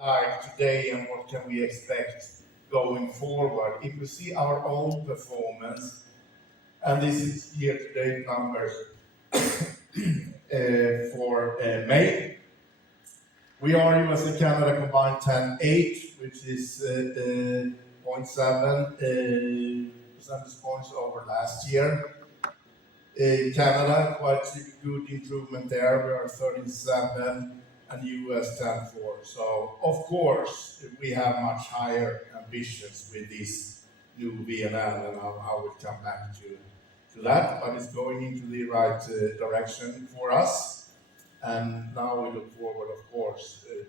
like today and what can we expect going forward. If we see our own performance, and this is year-to-date numbers for May, we are US and Canada combined 10.8, which is 0.7 percentage points over last year. Canada, quite a good improvement there. We are 37 and US 10.4. So, of course, we have much higher ambitions with this new VNL, and I will come back to that. But it's going into the right direction for us. And now we look forward, of course, to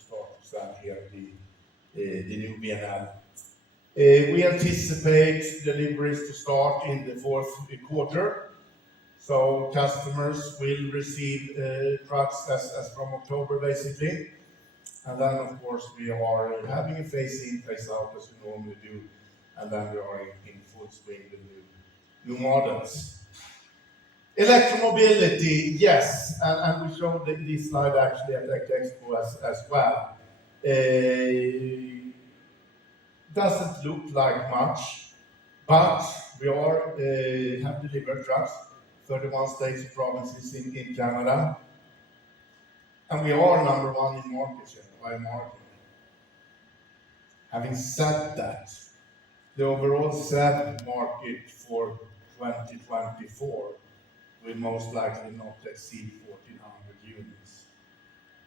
start to stand here the new VNL. We anticipate deliveries to start in the fourth quarter. So customers will receive trucks as from October, basically. And then, of course, we are having a phase in, phase out, as we normally do. And then we are in full swing with the new models. Electromobility, yes. And we showed this slide actually at Tech Expo as well. Doesn't look like much, but we are have delivered trucks, 31 states and provinces in Canada, and we are number one in market share by market. Having said that, the overall SEV market for 2024 will most likely not exceed 1,400 units.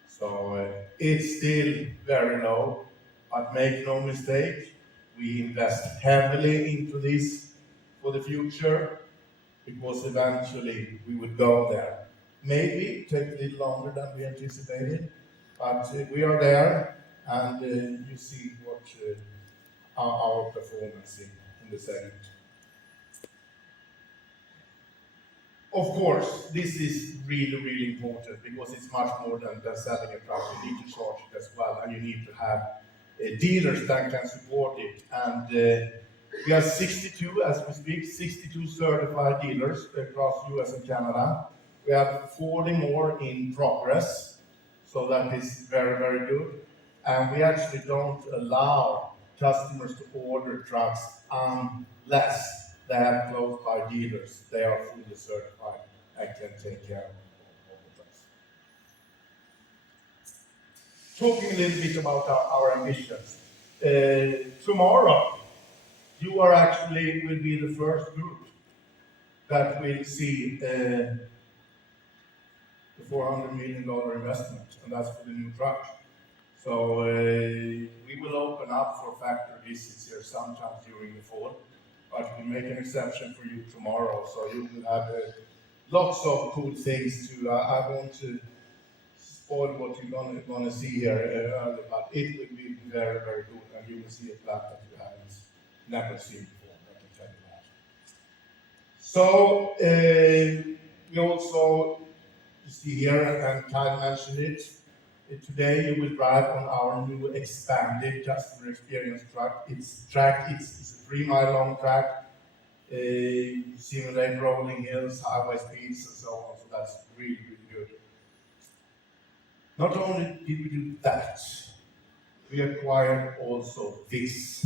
So it's still very low, but make no mistake, we invest heavily into this for the future, because eventually we would go there. Maybe take a little longer than we anticipated, but we are there, and you see what our performance in the segment. Of course, this is really, really important, because it's much more than selling a truck. You need to charge it as well, and you need to have dealers that can support it. And we have 62, as we speak, 62 certified dealers across US and Canada. We have 40 more in progress, so that is very, very good. And we actually don't allow customers to order trucks unless they have close by dealers. They are fully certified and can take care of the trucks. Talking a little bit about our ambitions. Tomorrow, you are actually will be the first group that will see the $400 million investment, and that's for the new truck. So we will open up for factory visits here sometime during the fall, but we make an exception for you tomorrow, so you will have lots of cool things to. I want to spoil what you're gonna see here early, but it will be very, very good, and you will see a plant that you haven't never seen before. I can tell you that. So we also, you see here, and Kyle mentioned it. Today you will drive on our new expanded customer experience truck. It's a 3-mile long track. Simulate rolling hills, highway speeds, and so on. So that's really, really good. Not only did we do that, we acquired also this.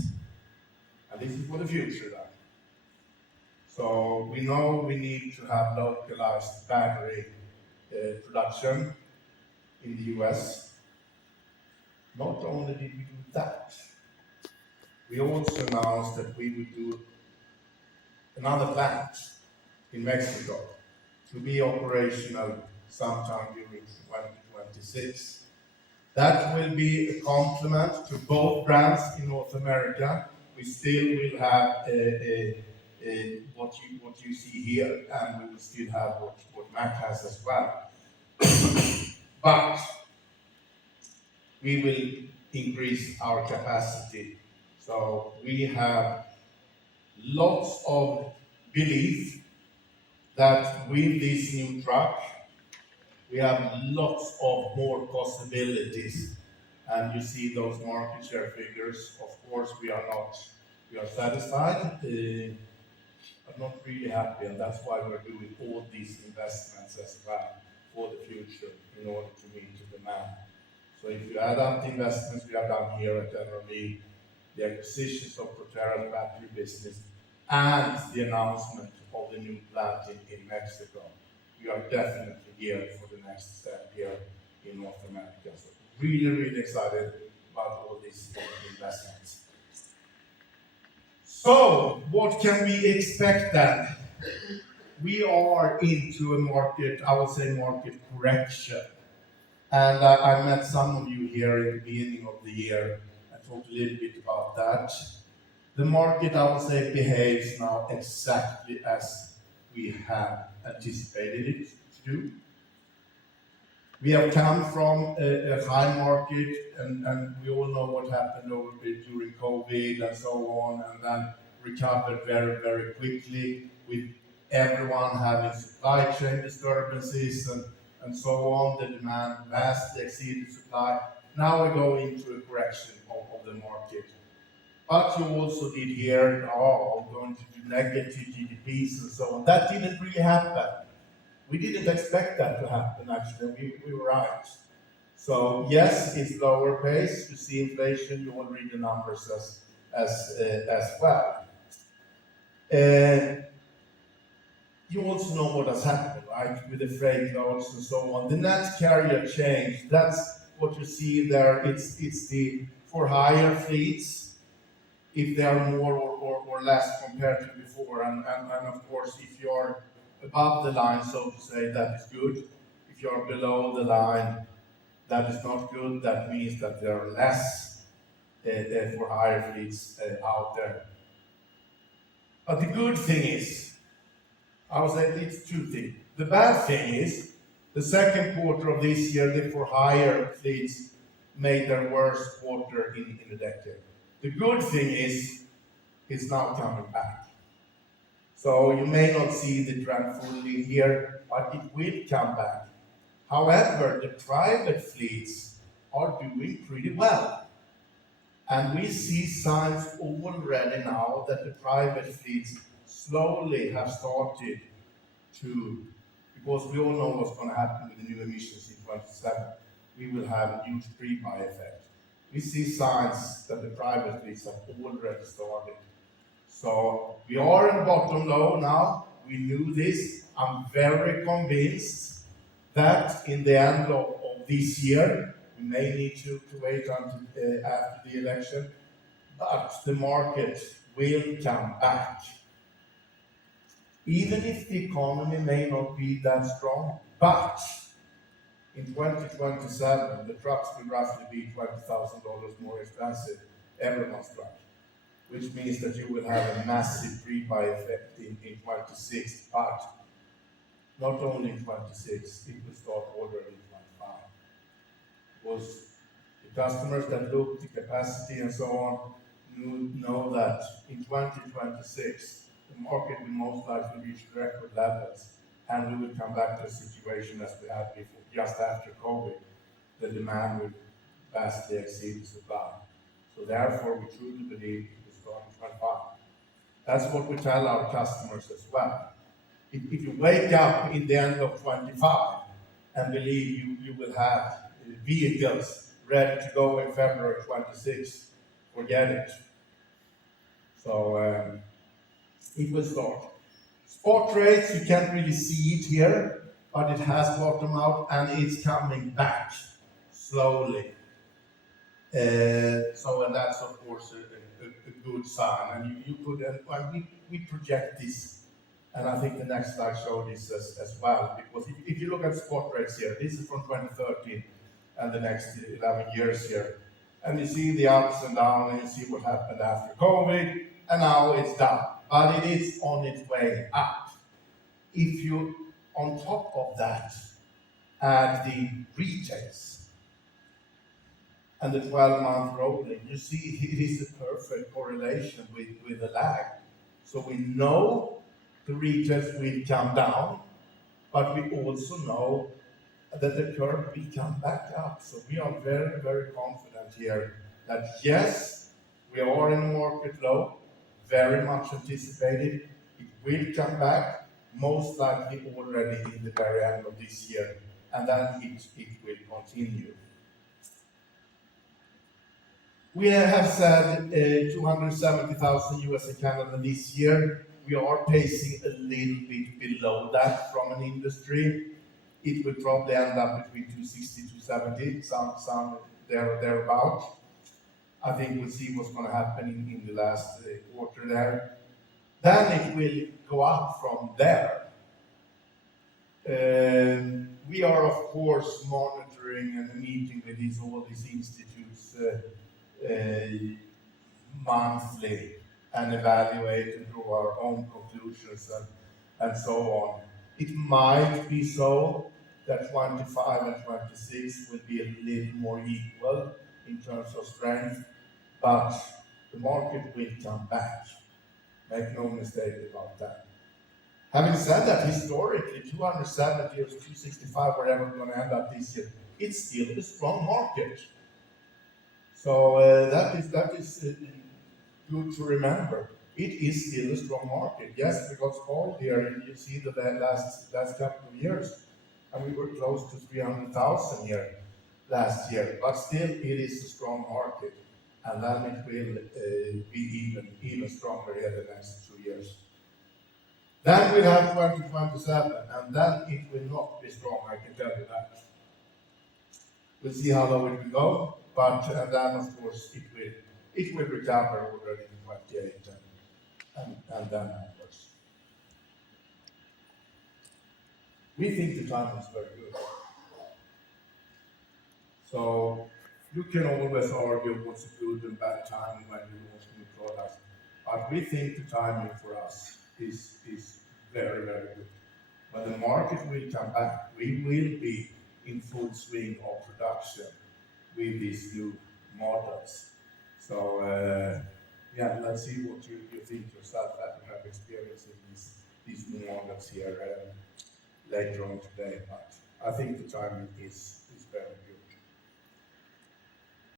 And this is for the future then. So we know we need to have localized battery production in the US. Not only did we do that, we also announced that we would do another plant in Mexico to be operational sometime during 2026. That will be a complement to both brands in North America. We still will have what you see here, and we will still have what Mac has as well. But we will increase our capacity. So we have lots of belief that with this new truck, we have lots of more possibilities. And you see those market share figures. Of course, we are satisfied, but not really happy. And that's why we're doing all these investments as well for the future in order to meet the demand. So if you add up the investments we have done here at NRV, the acquisitions of Proterra's battery business, and the announcement of the new plant in Mexico, we are definitely geared for the next step here in North America. So really, really excited about all these investments. So what can we expect then? We are into a market, I would say market correction. And I met some of you here in the beginning of the year and talked a little bit about that. The market, I would say, behaves now exactly as we have anticipated it to do. We have come from a high market, and we all know what happened during COVID and so on, and then recovered very, very quickly with everyone having supply chain disturbances and so on. The demand vastly exceeded supply. Now we go into a correction of the market. But you also did hear, we're going to do negative GDPs and so on. That didn't really happen. We didn't expect that to happen, actually. We were right. So yes, it's lower pace. You see inflation, you will read the numbers as well. You also know what has happened, right, with the freight loads and so on. The net carrier change, that's what you see there. It's the for hire fleets, if they are more or less compared to before. And of course, if you're above the line, so to say, that is good. If you're below the line, that is not good. That means that there are less for hire fleets out there. But the good thing is, I would say it's two things. The bad thing is, the second quarter of this year, the for hire fleets made their worst quarter in a decade. The good thing is, it's now coming back. So you may not see the trend fully here, but it will come back. However, the private fleets are doing pretty well. And we see signs already now that the private fleets slowly have started to, because we all know what's going to happen with the new emissions in 2027, we will have a huge pre-buy effect. We see signs that the private fleets have already started. So we are in the bottom low now. We knew this. I'm very convinced that in the end of this year, we may need to wait until after the election, but the market will come back. Even if the economy may not be that strong, but in 2027, the trucks will roughly be $20,000 more expensive, everyone's truck, which means that you will have a massive pre-buy effect in 26, but not only in 26, it will start already in 25. Because the customers that look the capacity and so on know that in 2026, the market will most likely reach record levels, and we will come back to a situation as we had before, just after COVID. The demand will vastly exceed the supply. So therefore, we truly believe it will start in 25. That's what we tell our customers as well. If you wake up in the end of 25 and believe you will have vehicles ready to go in February 26, forget it. So it will start. Spot rates, you can't really see it here, but it has bottomed out and it's coming back slowly. And that's of course a good sign. And you could, and we project this, and I think the next slide showed this as well, because if you look at spot rates here, this is from 2013 and the next 11 years here, and you see the ups and downs, and you see what happened after COVID, and now it's down, but it is on its way up. If you, on top of that, add the retails and the 12-month rolling, you see it is a perfect correlation with the lag. So we know the retails will come down, but we also know that the curve will come back up. So we are very, very confident here that yes, we are in a market low, very much anticipated. It will come back, most likely already in the very end of this year, and then it will continue. We have said 270,000 US and Canada this year. We are pacing a little bit below that from an industry. It will probably end up between 260, 270, some there or thereabout. I think we'll see what's going to happen in the last quarter there. Then it will go up from there. We are, of course, monitoring and meeting with all these institutes monthly and evaluate and draw our own conclusions and so on. It might be so that 25 and 26 will be a little more equal in terms of strength, but the market will come back. Make no mistake about that. Having said that, historically, 270 or 265, wherever we're going to end up this year, it's still a strong market. So that is good to remember. It is still a strong market. Yes, we got small here, and you see the last couple of years, and we were close to 300,000 here last year, but still it is a strong market, and then it will be even stronger here the next 2 years. Then we have 2027, and then it will not be strong, I can tell you that. We'll see how low it will go, but then of course it will recover already in 28 and then onwards. We think the time is very good. So you can always argue what's a good and bad time when you launch new products, but we think the timing for us is very, very good. When the market will come back, we will be in full swing of production with these new models. So yeah, let's see what you think yourself that you have experience in these new models here later on today. But I think the timing is